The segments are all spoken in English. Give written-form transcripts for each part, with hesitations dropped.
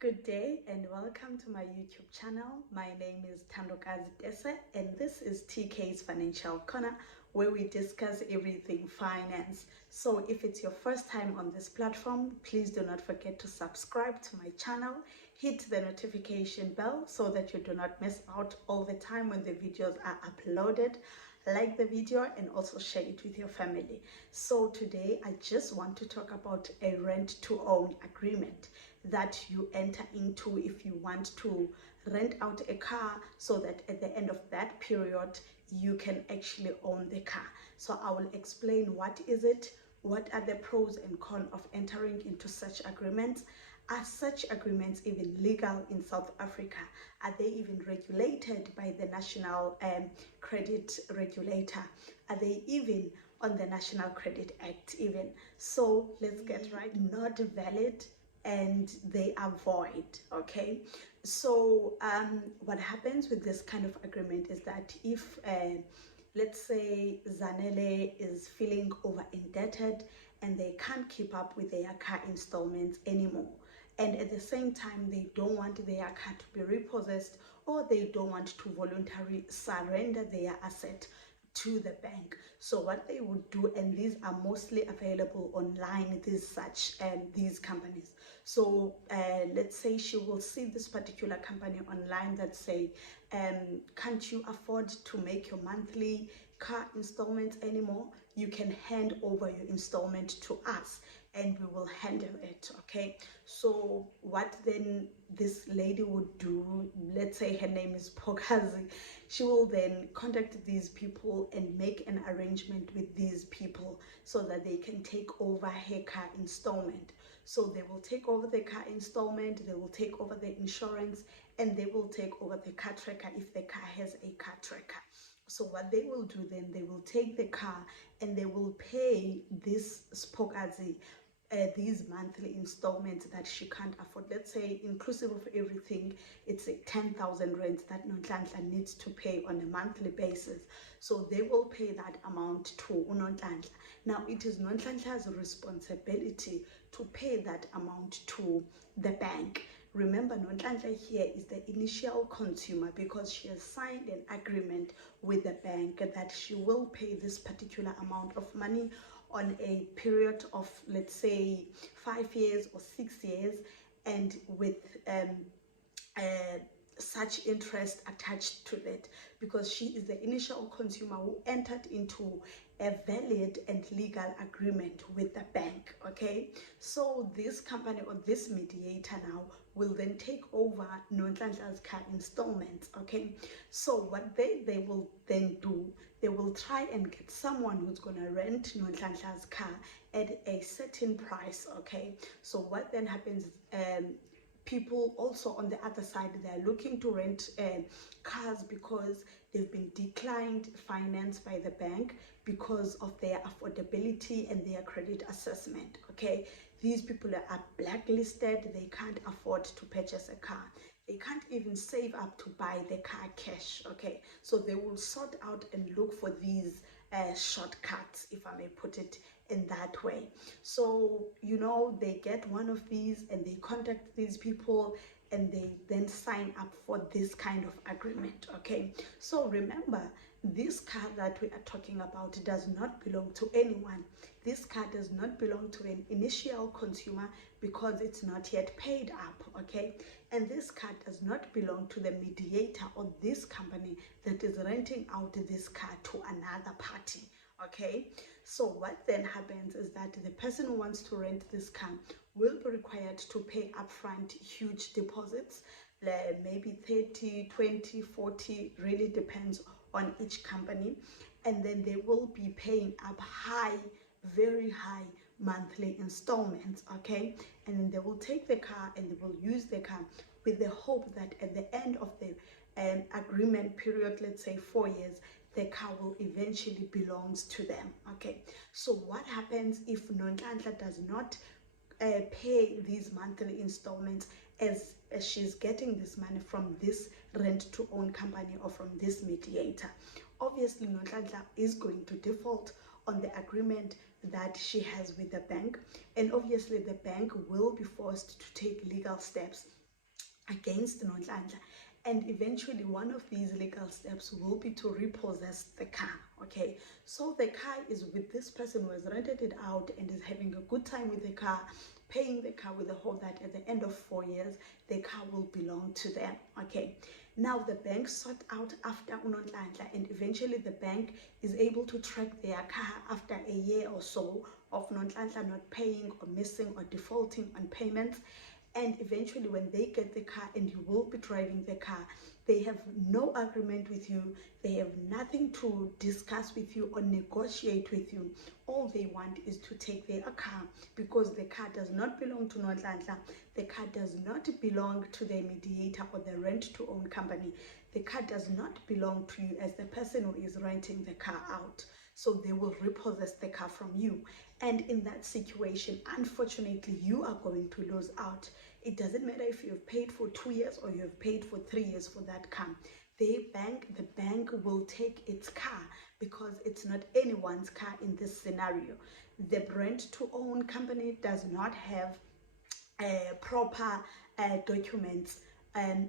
Good day and welcome to my YouTube channel. My name is Thandokazi Dese and this is TK's Financial Corner, where we discuss everything finance. So if it's your first time on this platform, please do not forget to subscribe to my channel, hit the notification bell so that you do not miss out all the time when the videos are uploaded. Like the video and also share it with your family. So today I just want to talk about a rent to own agreement that you enter into if you want to rent out a car, so that at the end of that period you can actually own the car. So I will explain what is it, what are the pros and cons of entering into such agreements. Are such agreements even legal in South Africa? Are they even regulated by the National Credit Regulator? Are they even on the National Credit Act even? So let's get right. Not valid and they are void. Okay, so what happens with this kind of agreement is that if let's say Zanele is feeling over indebted and they can't keep up with their car installments anymore, and at the same time they don't want their car to be repossessed, or they don't want to voluntarily surrender their asset to the bank. So what they would do, and these are mostly available online, these companies. So let's say she will see this particular company online that say, can't you afford to make your monthly car installments anymore? You can hand over your installment to us and we will handle it. Okay, so what then this lady would do, let's say her name is Pokazi, she will then contact these people and make an arrangement with these people so that they can take over her car installment. So they will take over the car installment, they will take over the insurance, and they will take over the car tracker if the car has a car tracker. So what they will do then, they will take the car and they will pay this Spokazi these monthly installments that she can't afford. Let's say inclusive of everything, it's a 10,000 rand that Nonhlanhla needs to pay on a monthly basis. So they will pay that amount to Nonhlanhla. Now it is Nonhlanhla's responsibility to pay that amount to the bank. Remember, Nonhlanhla here is the initial consumer because she has signed an agreement with the bank that she will pay this particular amount of money on a period of, let's say, 5 years or 6 years, and with such interest attached to it, because she is the initial consumer who entered into a valid and legal agreement with the bank. Okay, so this company or this mediator now will then take over Nonhlanhla's car installments. Okay, so what they will then do, they will try and get someone who's going to rent Nonhlanhla's car at a certain price. Okay, so what then happens, people also on the other side, they're looking to rent cars because they've been declined finance by the bank because of their affordability and their credit assessment. Okay, these people are blacklisted, they can't afford to purchase a car, they can't even save up to buy the car cash. Okay, so they will sort out and look for these shortcuts, if I may put it in that way. So they get one of these and they contact these people and they then sign up for this kind of agreement. Okay, so remember, this car that we are talking about does not belong to anyone. This car does not belong to an initial consumer because it's not yet paid up. Okay, and this car does not belong to the mediator or this company that is renting out this car to another party. Okay, so what then happens is that the person who wants to rent this car will be required to pay upfront huge deposits, maybe 30, 20, 40, really depends on each company, and then they will be paying up very high monthly installments. Okay, and then they will take the car and they will use the car with the hope that at the end of the agreement period, let's say 4 years, the car will eventually belongs to them. Okay, so what happens if Nonhlanhla does not pay these monthly installments as she's getting this money from this rent to own company or from this mediator? Obviously Nonhlanhla is going to default on the agreement that she has with the bank, and obviously the bank will be forced to take legal steps against Nonhlanhla, and eventually one of these legal steps will be to repossess the car. Okay, so the car is with this person who has rented it out and is having a good time with the car, paying the car with the hope that at the end of 4 years the car will belong to them. Okay, now the bank sought out after Nonhlanhla, and eventually the bank is able to track their car after a year or so of Nonhlanhla not paying or missing or defaulting on payments. And eventually when they get the car and you will be driving the car, they have no agreement with you, they have nothing to discuss with you or negotiate with you. All they want is to take their car, because the car does not belong to Nonhlanhla, the car does not belong to the mediator or the rent to own company, the car does not belong to you as the person who is renting the car out. So they will repossess the car from you. And in that situation, unfortunately, you are going to lose out. It doesn't matter if you've paid for 2 years or you have paid for 3 years for that car. The bank will take its car, because it's not anyone's car in this scenario. The rent to own company does not have proper documents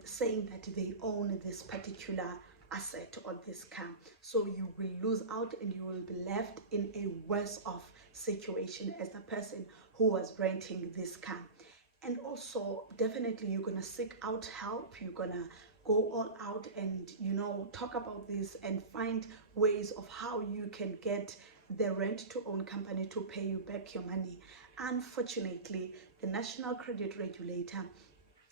saying that they own this particular asset or this car. So you will lose out and you will be left in a worse off situation as the person who was renting this car. And also definitely you're gonna seek out help, you're gonna go all out and talk about this and find ways of how you can get the rent to own company to pay you back your money. Unfortunately, the National Credit Regulator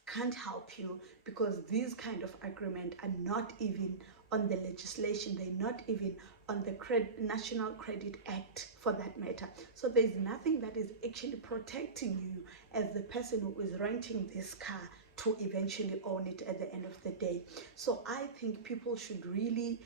can't help you, because these kind of agreement are not even on the legislation, they're not even on the National Credit Act for that matter. So there's nothing that is actually protecting you as the person who is renting this car to eventually own it at the end of the day. So I think people should really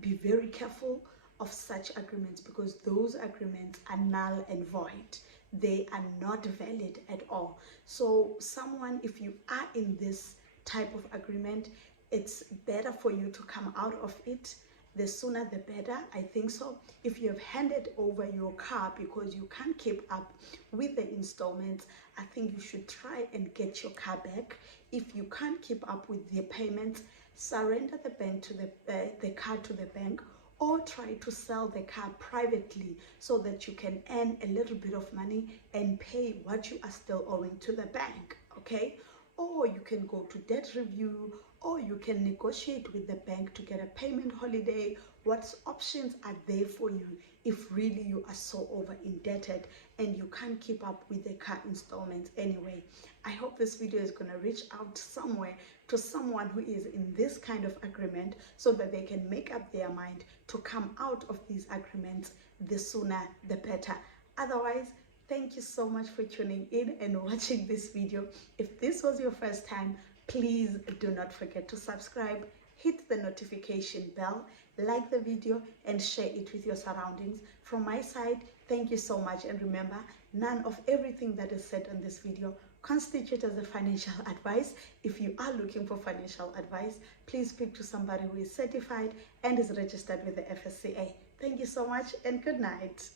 be very careful of such agreements, because those agreements are null and void. They are not valid at all. So someone, if you are in this type of agreement, it's better for you to come out of it. The sooner the better, I think so. If you have handed over your car because you can't keep up with the installments, I think you should try and get your car back. If you can't keep up with the payments, surrender the car to the bank, or try to sell the car privately so that you can earn a little bit of money and pay what you are still owing to the bank. Okay, or you can go to debt review, or you can negotiate with the bank to get a payment holiday. What options are there for you if really you are so over indebted and you can't keep up with the car installments anyway? I hope this video is going to reach out somewhere to someone who is in this kind of agreement, so that they can make up their mind to come out of these agreements. The sooner the better. Otherwise, thank you so much for tuning in and watching this video. If this was your first time, please do not forget to subscribe, hit the notification bell, like the video, and share it with your surroundings. From my side, thank you so much. And remember, none of everything that is said on this video constitute as a financial advice. If you are looking for financial advice, please speak to somebody who is certified and is registered with the FSCA. Thank you so much and good night.